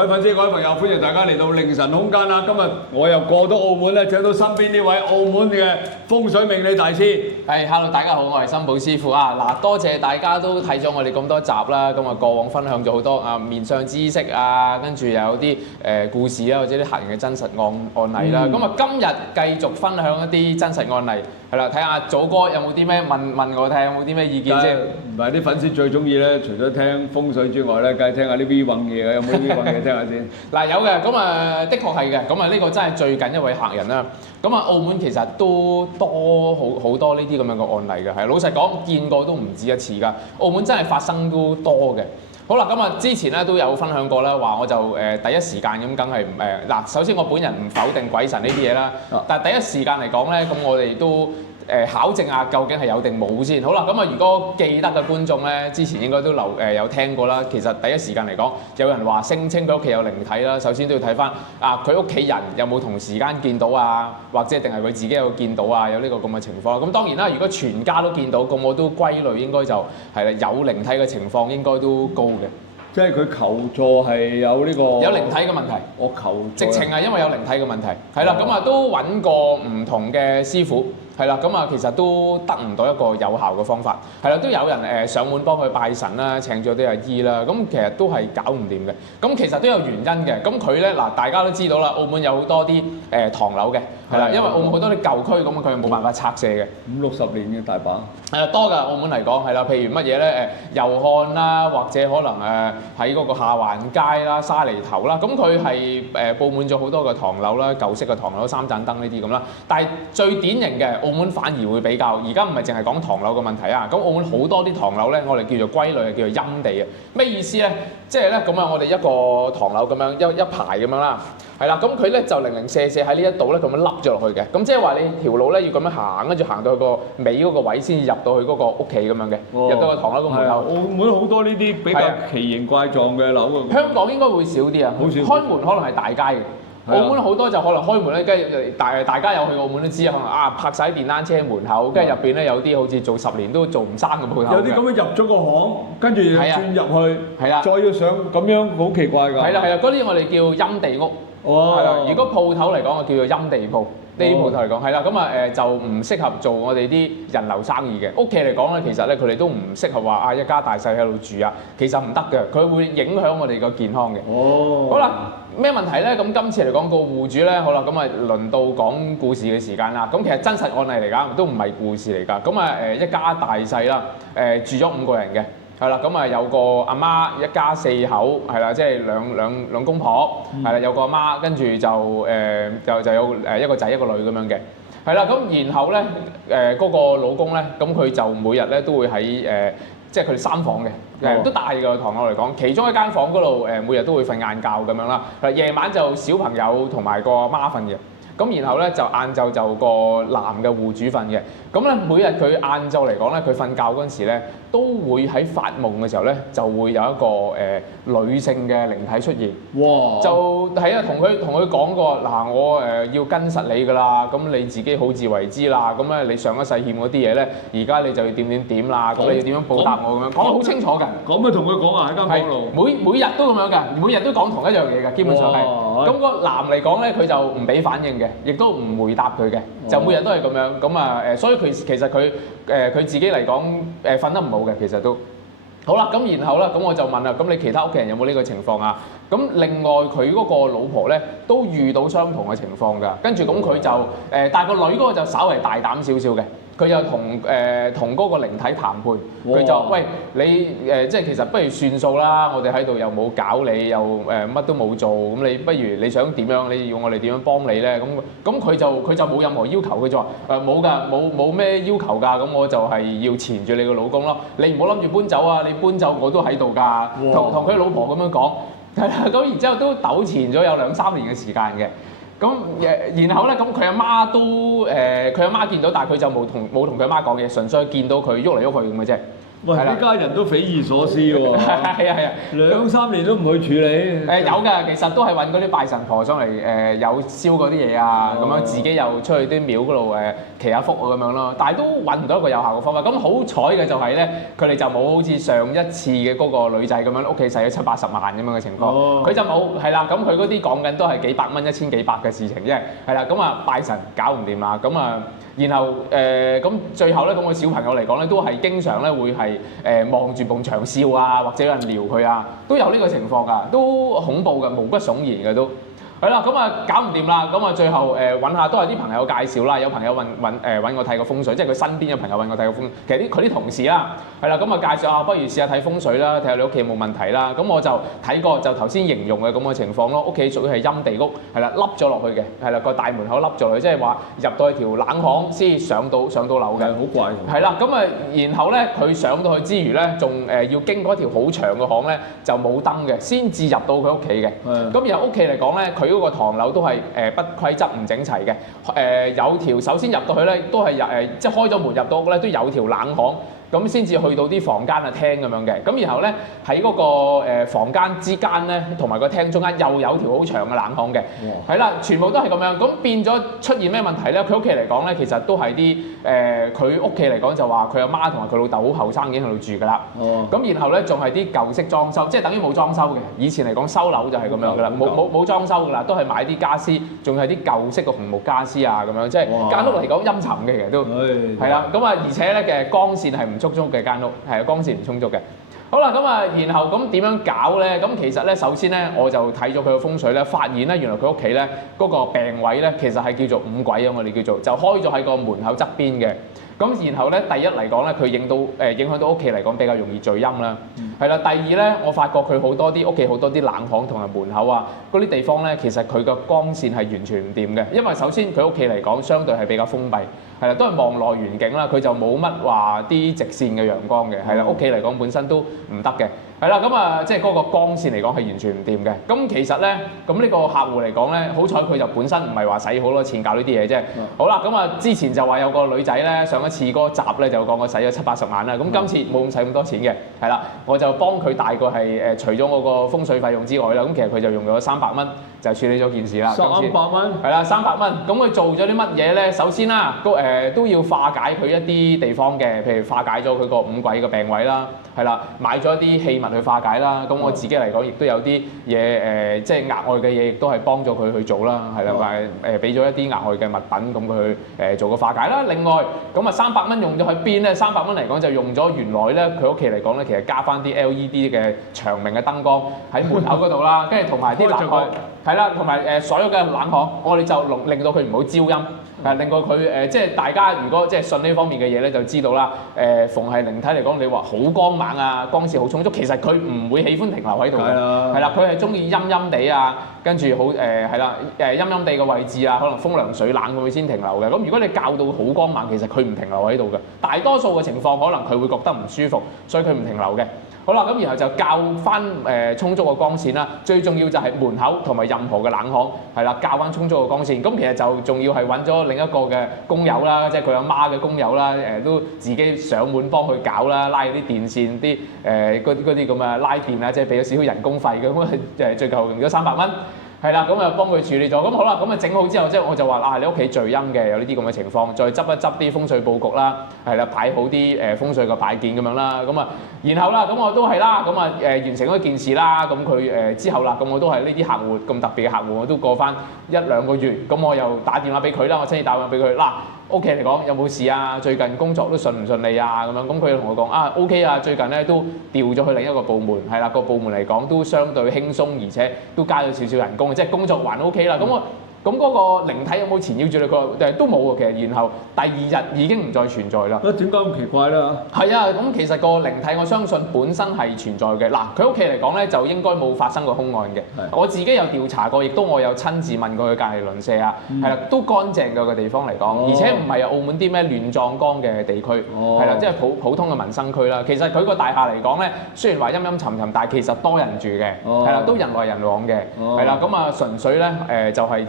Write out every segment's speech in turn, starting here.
各位粉絲、各位朋友，歡迎大家嚟到凌晨空間啦！今日我又過到澳門咧，請到身邊呢位澳門嘅風水命理大師。Hello， 大家好，我係森寶師傅啊！嗱，多謝大家都睇咗我哋咁多集啦，咁啊過往分享咗好多面相知識啊，跟住又有啲故事啊，或者啲客人嘅真實案例啦。咁啊今日繼續分享一啲真實案例，係啦，睇下祖哥有冇啲咩問我睇，有冇啲咩意見先？唔係啲粉絲最中意咧，除咗聽風水之外咧，梗係聽下啲 V 運嘢嘅，有冇啲 V 運嘢聽下先？嗱有嘅，咁啊的確係嘅，咁啊呢個真係最近一位客人啦。咁啊澳門其實都多好多呢啲咁樣嘅案例嘅，係老實講見過都唔止一次㗎。澳門真係發生都多嘅。好啦，咁啊之前咧都有分享過啦，話我就第一時間咁梗係嗱，首先我本人唔否定鬼神呢啲嘢啦，但係第一時間嚟講咧，咁我哋都考證下究竟係有定冇先。好啦，咁啊如果記得嘅觀眾咧，之前應該都有聽過啦。其實第一時間嚟講，有人話聲稱佢屋企有靈體啦，首先都要睇翻佢屋企人有冇同時間見到啊，或者定係佢自己有見到啊，有呢個咁嘅情況。咁當然啦，如果全家都見到，咁我都歸類應該就係啦，有靈體嘅情況應該都高嘅。即係佢求助係有呢個有靈體嘅問題，我求助直情係因為有靈體嘅問題，係啦，咁啊都揾過唔同嘅師傅，係啦，咁啊其實都得唔到一個有效嘅方法，係啦，都有人上門幫佢拜神啦，請咗啲阿姨啦，咁其實都係搞唔掂嘅，咁其實都有原因嘅，咁佢咧嗱大家都知道啦，澳門有好多啲唐樓嘅，係啦，因為澳門好多啲舊區咁佢冇辦法拆卸嘅，50-60年嘅大把，多㗎，澳門嚟講係啦，譬如乜嘢咧油漢啦，或者可能喺嗰個下環街啦、沙梨頭啦，咁佢係佈滿咗好多個唐樓啦、舊式嘅唐樓、三盞燈呢啲咁啦。但係最典型嘅澳門反而會比較，而家唔係淨係講唐樓嘅問題啊。咁澳門好多啲唐樓咧，我哋叫做歸類，叫做陰地啊。咩意思咧？即係咧咁啊，我哋一個唐樓咁樣一排咁樣啦，係啦，咁佢咧就零零舍舍喺呢一度咧咁樣凹咗落去嘅。咁即係話你條路咧要咁樣行，跟住行到去個尾嗰個位先至入到去嗰個屋企咁樣嘅，入到個唐樓個門口。澳門好多呢啲比較奇形怪狀嘅樓㗎。香港應該會少啲啊，好少。開門可能係大街嘅。澳門好多就可能開門咧，跟住大家有去澳門都知啊，可能泊晒電單車門口，跟住入邊咧有啲好似做10年都做唔生嘅鋪頭。有啲咁樣入咗個巷，跟住轉入去，係啦，再要上咁樣好奇怪㗎。係啦，嗰啲我哋叫陰地屋。係啦，如果鋪頭嚟講，我叫做陰地鋪。呢啲鋪頭嚟講係啦，咁就唔適合做我哋啲人流生意嘅。屋企嚟講咧，其實咧佢哋都唔適合話一家大細喺度住啊，其實唔得嘅，佢會影響我哋個健康嘅。好啦，咩問題咧？咁今次嚟講個戶主咧，好啦，咁輪到講故事嘅時間啦。咁其實真實案例嚟㗎，都唔係故事嚟㗎。咁一家大細啦，住咗5個人嘅。係啦，咁有個阿媽，一家4口，係啦，即係兩公婆，係啦，有個阿媽，跟住就有一個仔一個女咁樣嘅，係啦，咁然後咧嗰個老公咧，咁佢就每日咧都會喺即係佢哋3房嘅，都大嘅唐樓嚟講，其中一間房嗰度每日都會瞓晏覺咁樣啦，夜晚就小朋友同埋個阿媽瞓嘅。咁然後咧就晏晝就個男嘅戶主瞓嘅，咁咧每日佢晏晝嚟講咧，佢瞓覺嗰陣時咧，都會喺發夢嘅時候咧，就會有一個女性嘅靈體出現。哇！就係啊，同佢講過嗱，我要跟實你㗎啦，咁你自己好自為之啦，咁咧你上一世欠嗰啲嘢咧，而家你就要點啦，咁你要點樣報答我咁樣，講得好清楚㗎。咁咪同佢講啊，喺間房度。每日都咁樣㗎，每日都講同一樣嘢㗎，基本上係。咁個男嚟講咧，佢就唔俾反應嘅，亦都唔回答佢嘅，就每日都係咁樣。咁所以其實佢自己嚟講瞓得唔好嘅，其實都好啦。咁然後啦，咁我就問啦，咁你其他屋企人有冇呢個情況啊？咁另外佢嗰個老婆咧都遇到相同嘅情況㗎，跟住咁佢就但係個女嗰個就稍為大膽少少嘅。佢就同嗰個靈體談判，佢就喂你即係其實不如算數啦，我哋喺度又冇搞你，又乜都冇做，咁你不如你想點樣？你要我哋點樣幫你咧？咁佢就冇任何要求，佢就話冇㗎，冇咩要求㗎，咁我就係要纏住你個老公咯，你唔好諗住搬走啊，你搬走我都喺度㗎，同佢老婆咁樣講，係啦，咁然之後都糾纏咗有2-3年嘅時間嘅。咁然後咧，咁佢阿媽都佢阿媽見到，但係佢就冇同佢阿媽講嘢，純粹見到佢喐嚟喐去咁嘅啫。喂，呢家人都匪夷所思喎。係啊， 2、3年都唔去處理。有㗎，其實都係揾嗰啲拜神婆上嚟有燒嗰啲嘢啊，咁樣自己又出去啲廟嗰度祈下福啊咁樣咯。但係都揾唔到一個有效嘅方法。咁好彩嘅就係咧，佢哋就冇好似上一次嘅嗰個女仔咁樣屋企使咗70-80萬咁樣嘅情況。佢就冇係啦，咁佢嗰啲講緊都係幾百蚊、1000幾百嘅事情啫。係啦，咁啊拜神搞唔掂啦，咁啊。然後咁最後咧，咁個小朋友嚟講咧，都係經常咧會係望住埲牆笑啊，或者有人撩佢啊，都有呢個情況㗎，都恐怖嘅，毛骨悚然嘅都。係啦，咁啊搞唔掂啦，咁啊最後揾下都係啲朋友介紹啦，有朋友揾我睇個風水，即係佢身邊嘅朋友揾我睇個風水。其實佢啲同事啦，係啦，咁啊介紹啊，不如試下睇風水啦，睇下你屋企有冇問題啦。咁我就睇過就頭先形容嘅咁嘅情況咯，屋企屬於係陰地屋，係啦，凹咗落去嘅，係啦，個大門口凹咗落去，即係話入到去條冷巷先上到樓嘅，好怪。係啦，咁啊然後咧佢上到去之餘咧，仲要經過一條好長嘅巷咧，就冇燈嘅，先至入到佢屋企嘅。咁然後屋企嚟講咧，佢嗰個唐樓都係不規則唔整齊嘅，有條首先入到去咧都係即係開咗門入到屋咧都有條冷巷。咁先至去到啲房間啊廳咁樣嘅，咁然後咧喺嗰個房間之間咧，同埋個廳中間又有條好長嘅冷巷嘅，係啦，全部都係咁樣。咁變咗出現咩問題咧？佢屋企嚟講咧，其實都係啲佢屋企嚟講就話佢阿媽同埋佢老豆好後生已經喺度住㗎啦。咁然後咧仲係啲舊式裝修，即係等於冇裝修嘅。以前嚟講收樓就係咁樣㗎啦，冇裝修㗎啦，都係買啲家私，仲係啲舊式嘅紅木家私啊咁樣，即係間屋嚟講陰沉嘅其實都係啦。咁啊而且咧嘅光線係唔充足嘅間屋，係光線唔充足嘅。好啦，咁啊，然後咁點樣搞咧？咁其實咧，首先咧，我就睇咗佢嘅風水咧，發現咧，原來佢屋企咧嗰個病位咧，其實係叫做五鬼啊，我哋叫做就開咗喺個門口側邊嘅。咁然後咧，第一嚟講咧，佢影響到屋企嚟講比較容易聚陰啦。係啦，第二咧，我發覺佢好多啲屋企好多啲冷巷同埋門口啊，嗰啲地方咧，其實佢個光線係完全唔掂嘅。因為首先佢屋企嚟講相對係比較封閉，係啦，都係望內園景啦，佢就冇乜話啲直線嘅陽光嘅，係啦，屋企嚟講本身都唔得嘅。係啦，咁啊，即係嗰個光線嚟講係完全唔掂嘅。咁其實咧，咁呢個客戶嚟講咧，好彩佢就本身唔係話使好多錢搞呢啲嘢啫。好啦，咁啊，之前就話有個女仔咧，上一次嗰個集咧就講我使咗70-80萬啦。咁今次冇咁使咁多錢嘅，係啦，我就幫佢大概係除咗我個風水費用之外啦，咁其實佢就用咗300蚊就處理咗件事啦。300蚊？係啦，300蚊。咁佢做咗啲乜嘢咧？首先啦，都要化解佢一啲地方嘅，譬如化解咗佢個五鬼嘅病位啦，係啦，買咗一啲器物去化解啦。咁我自己嚟講，亦都有啲嘢即係額外嘅嘢，亦都係幫咗佢去做啦，係啦，或俾咗一啲額外嘅物品咁佢去做個化解啦。另外，咁啊300蚊用咗去邊咧？300蚊嚟講就用咗原來咧佢屋企嚟講咧，其實加翻啲 LED 嘅長明嘅燈光喺門口嗰度啦，跟住同埋啲冷巷，係啦，同埋所有嘅冷巷，我哋就令到佢唔好招陰。令到佢即係大家如果即係信呢方面嘅嘢咧，就知道啦。逢係靈體嚟講，你話好光猛啊，光線好充足，其實佢唔會喜歡停留喺度嘅。係啦，佢係中意陰陰地啊，跟住好係啦，陰陰地嘅位置啊，可能風涼水冷佢先停留嘅。咁如果你教到好光猛，其實佢唔停留喺度嘅。大多數嘅情況可能佢會覺得唔舒服，所以佢唔停留嘅。好啦，咁然後就校翻充足嘅光線啦。最重要就係門口同埋任何嘅冷巷，係啦，校翻充足嘅光線。咁其實就仲要係揾咗另一個嘅工友啦，即係佢阿媽嘅工友啦，都自己上門幫佢搞啦，拉啲電線啲嗰啲咁嘅拉電啦，即係俾咗少少人工費嘅。咁啊最後用咗300蚊。係啦，咁啊幫佢處理咗，咁好啦，咁啊整好之後，即係我就話你屋企聚陰嘅有呢啲咁嘅情況，再執一執啲風水佈局啦，係啦，擺好啲風水嘅擺件咁樣啦，咁啊，然後啦，咁我都係啦，咁啊完成咗件事啦，咁佢之後啦，咁我都係呢啲客戶咁特別嘅客戶，我都過翻1-2個月，咁我又打電話俾佢啦，我親自打電話俾佢嗱。屋企嚟講有冇事啊？最近工作都順唔順利啊？咁樣咁佢同我講OK 啊，最近咧都調咗去另一個部門，係啦，個部門嚟講都相對輕鬆，而且都加咗少少人工，即係工作還 OK 啦。咁嗰個靈體有冇纏繞住你？佢話都冇喎，其實然後第2日已經唔再存在啦。點解咁奇怪咧？係啊，咁其實個靈體我相信本身係存在嘅。嗱，佢屋企嚟講咧就應該冇發生過兇案嘅。我自己有調查過，亦都我有親自問過佢隔離鄰舍啊，係啦，都乾淨嘅個地方嚟講，而且唔係澳門啲咩亂葬崗嘅地區，係啦，即係普通嘅民生區啦。其實佢個大廈嚟講咧，雖然話陰陰沉沉，但係其實多人住嘅，係啦，都人來人往嘅，係啦，咁啊純粹咧就係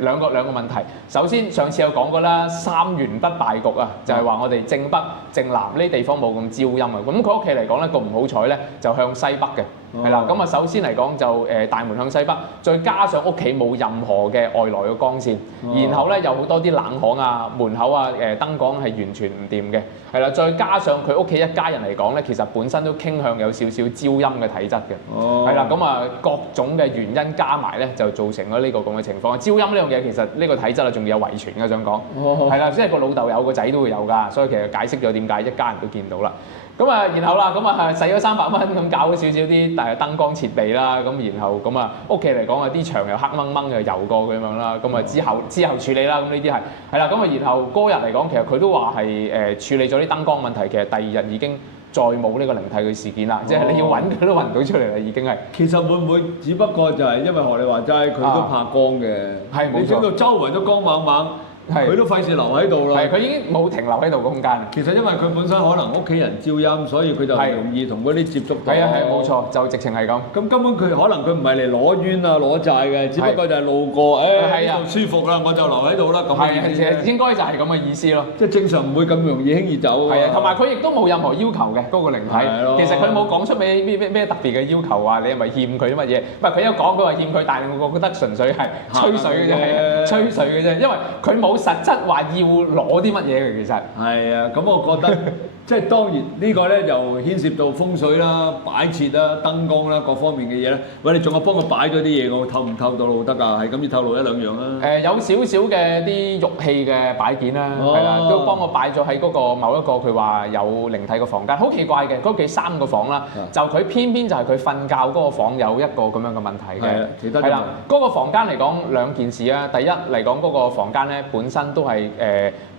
兩個問題。首先上次有講過啦，三元不敗局啊，就係話我哋正北正南呢啲地方冇咁招陰啊。咁佢屋企嚟講咧個唔好彩咧就向西北嘅。係啦，咁啊首先嚟講就大門向西北，再加上屋企冇任何嘅外來嘅光線，然後咧有好多啲冷巷啊、門口啊、燈光係完全唔掂嘅，係啦，再加上佢屋企一家人嚟講咧，其實本身都傾向有少少招陰嘅體質嘅，係啦，咁啊各種嘅原因加埋咧就造成咗呢個咁嘅情況。招陰呢樣嘢其實呢個體質啊仲有遺傳嘅，想講，係啦，即係個老豆有個仔都會有㗎，所以其實解釋咗點解一家人都見到啦。咁啊，然後啦，咁啊使咗300蚊咁搞咗少少啲燈光設備啦，咁然後咁啊屋企嚟講啊啲牆又黑掹掹嘅油過咁樣啦，咁啊之後處理啦，咁呢啲係啦，咁啊然後嗰日嚟講，其實佢都話係處理咗啲燈光問題，其實第2日已經再冇呢個靈體嘅事件啦，即係你要揾佢都揾唔到出嚟啦，已經係。其實會唔會只不過就係因為學你話齋，佢都怕光嘅，係冇錯，你整到周圍都光猛猛。佢都費事留喺度啦。係，佢已經冇停留喺度個空間。其實因為佢本身可能屋企人招陰，所以佢就容易同嗰啲接觸到。係啊係，冇錯，就直情係咁。咁根本佢可能佢唔係嚟攞冤啊攞債嘅，只不過就係路過，呢度舒服啦，我就留喺度啦。咁係啊，其實應該就係咁嘅意思咯。即係正常唔會咁容易輕易走。係啊，同埋佢亦都冇任何要求嘅嗰個靈體。其實佢冇講出咩特別嘅要求啊，你係咪欠佢啲乜嘢？唔係佢有講佢話欠佢，但係我覺得純粹係吹水嘅啫，吹水嘅啫，因為佢冇實質話要攞啲乜嘢嘅，其實係啊，咁我覺得即係當然呢個咧就牽涉到風水啦、擺設啦、燈光啦各方面嘅嘢咧。喂，你仲有幫我擺咗啲嘢，我透唔透到路得㗎？係咁要透露1-2樣啦。有少少嘅啲玉器嘅擺件啦，係啦，都幫我擺咗喺嗰個某一個佢話有靈體嘅房間。好奇怪嘅，嗰屋企3個房啦，就佢偏偏就係佢瞓覺嗰個房有一個咁樣嘅問題嘅。係啦，嗰個房間嚟講2件事啊。第一嚟講嗰個房間咧本身都係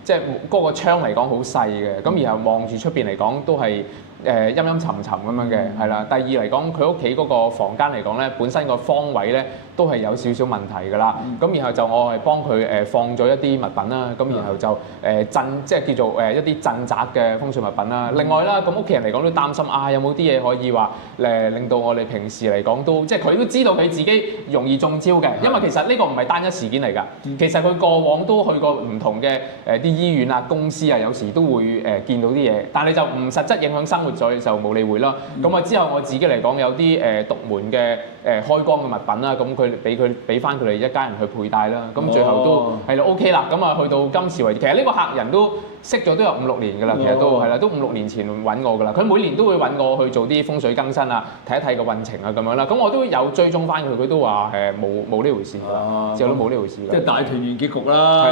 即係嗰個窗嚟講好細嘅，咁然後望住出邊嚟講都係陰陰沉沉咁樣嘅，係啦。第二嚟講，佢屋企嗰個房間嚟講咧，本身個方位咧都係有少少問題㗎啦。咁然後就我係幫佢放咗一啲物品啦，咁然後就即係叫做一啲鎮宅嘅風水物品啦。另外啦，咁屋企人嚟講都擔心啊，有冇啲嘢可以話令到我哋平時嚟講都即係佢都知道佢自己容易中招嘅，因為其實呢個唔係單一事件嚟㗎。其實佢過往都去過唔同嘅啲醫院啊、公司啊，有時都會見到啲嘢，但係就唔實質影響生活，所以就冇理會啦。咁啊之後我自己嚟講有啲獨門嘅開光嘅物品啦，咁佢俾翻佢哋一家人去佩戴啦。咁最後都係啦 OK 啦。咁啊去到今時為止，其實呢個客人都識咗都有5-6年㗎啦。其實都係啦，都5-6年前揾我㗎啦。佢每年都會揾我去做啲風水更新啊，睇一睇個運程啊咁樣啦。咁我都有追蹤翻佢，佢都話冇呢回事㗎，之後都冇呢回事㗎。即係大團圓結局啦。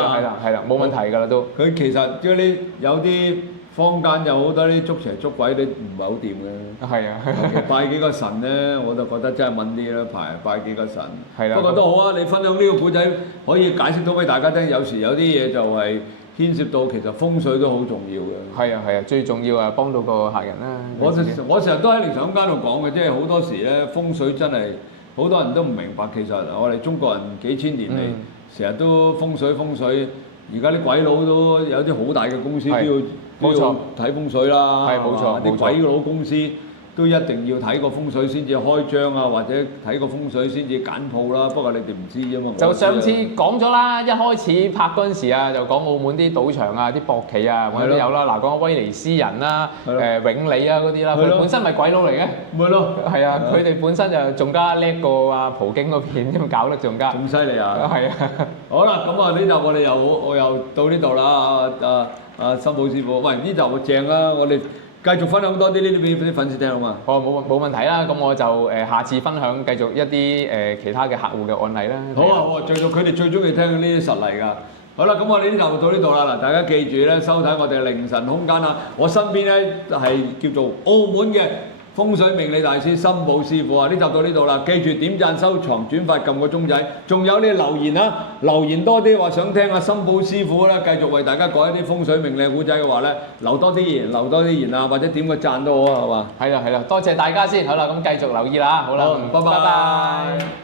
係啦，冇問題㗎啦都。佢其實叫你有啲坊間有好多啲捉邪捉鬼，你唔係好掂嘅。係啊，拜幾個神咧，我就覺得真係問啲啦，拜幾個神。係啦。不過都好啊，你分享呢個古仔可以解釋到俾大家聽。有時有啲嘢就係牽涉到其實風水都好重要嘅。係啊，最重要啊，幫到個客人啦。我成日都喺靈常間度講嘅，即係好多時咧風水真係好多人都唔明白。其實我哋中國人幾千年嚟，成日都風水。而家啲鬼佬都有啲好大嘅公司都要睇風水啦，係冇錯，啲鬼佬公司都一定要睇個風水先至開張啊，或者睇個風水先至揀鋪啦。不過你哋唔知啫嘛。就上次講咗啦，一開始拍嗰陣時啊，就講澳門啲賭場啊、啲博企啊，我哋都有啦。嗱，講威尼斯人啦、永利啊嗰啲啦，佢哋本身咪鬼佬嚟嘅。咪咯。係啊，佢哋本身就仲加叻過啊葡京嗰邊，咁搞得仲犀利啊！係啊。好啦，咁啊呢集我又到呢度啦，新寶師傅，喂呢集正啦，我哋繼續分享多啲呢啲俾啲粉絲聽好嘛？冇問題啦，咁我就下次分享繼續一啲其他嘅客戶嘅案例啦。好啊，佢哋最中意聽呢啲實例㗎。好啦，咁我哋呢集到呢度啦，嗱大家記住咧收睇我哋凌晨空間啦。我身邊咧係叫做澳門嘅風水命理大師新寶師傅啊！呢集到呢度啦，記住點讚、收藏、轉發、撳個鐘仔，仲有你留言啊！留言多啲話想聽阿新寶師傅咧，繼續為大家講一啲風水命理古仔嘅話咧，留多啲言啊，或者點個讚都好啊，係嘛？係啦，多謝大家先，好啦，咁繼續留意啦，好啦，拜拜。